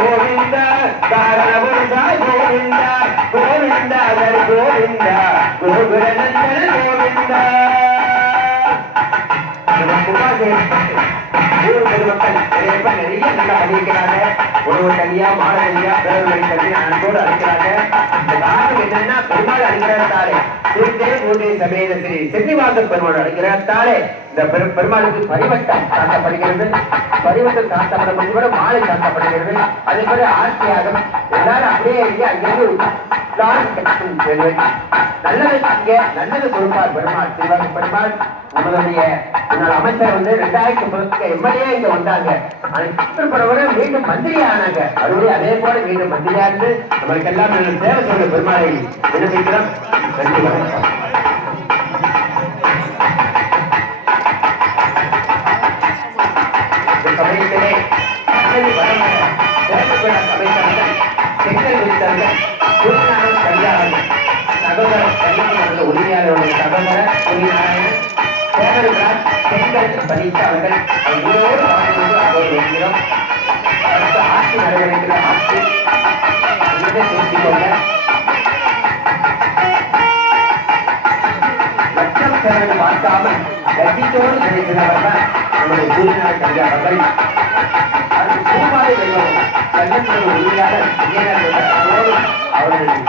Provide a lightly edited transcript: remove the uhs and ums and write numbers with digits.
गोविंद कारणपुरुषा गोविंद गोविंद हरि गोविंद गोकुलनंदन गोविंद நிறைய நல்லா பண்ணிக்கிறாங்க. உணவு தனியா மாட தனியா பேரவழி தனியா அன்போடு அழைக்கிறாங்க. இந்த காரணம் என்னன்னா பெருமாள் அழைக்கிறதாலே சீர்தே மூட்டை சமேத ஸ்ரீ சென்னிவாச பெருமாள் அழைக்கிறதாலே இந்த பெருமாளுக்கு பரிவட்டம் சாத்தப்படுகிறது. பரிவட்டம் சாத்தப்படும் கூட மாலை சாத்தப்படுகிறது. அதே போல ஆர்த்தியாகம் எல்லாரும் அப்படியே அங்கிருந்து நல்லது இங்க நல்லது கொடுப்பார் பெருமாள் சிவக பெருமாள். நம்மளுடைய முன்னாள் அமைச்சர் 2010 எம்எல்ஏ இங்க வந்தாங்க. மீண்டும் மந்திரி ஆனாங்க. மறுபடியும் அதே போல மீண்டும் மந்திரியா இருந்து நம்மளுக்கு எல்லாம் சேவை சொல்ல பெருமாளை விண்ணப்பிக்கிறோம். நன்றி வணக்கம். சமயத்திலே அமைச்சர்கள் செங்கல் விரித்தார்கள். கல்யாணம் சகோதரர் கல்யாணம் உரிமையாளருடைய சகோதரர் உரிமையாளர் தேவர்களால் பெண்கள் பதித்த அவர்கள் உயிரோடு வாழ்ந்து அவர்கள் இருக்கிறோம். அடுத்த ஆட்சி நடைபெறுகிற ஆட்சி தெரிந்து கொள்ள லட்சம் செலவு பார்க்காமல் லட்சித்தோடு நினைக்கிறவர்கள் நம்முடைய சூரியநாள் கல்யாணங்கள் அது பூமாலை வெல்லும் கல்யாண உரிமையாளர் அவர்கள்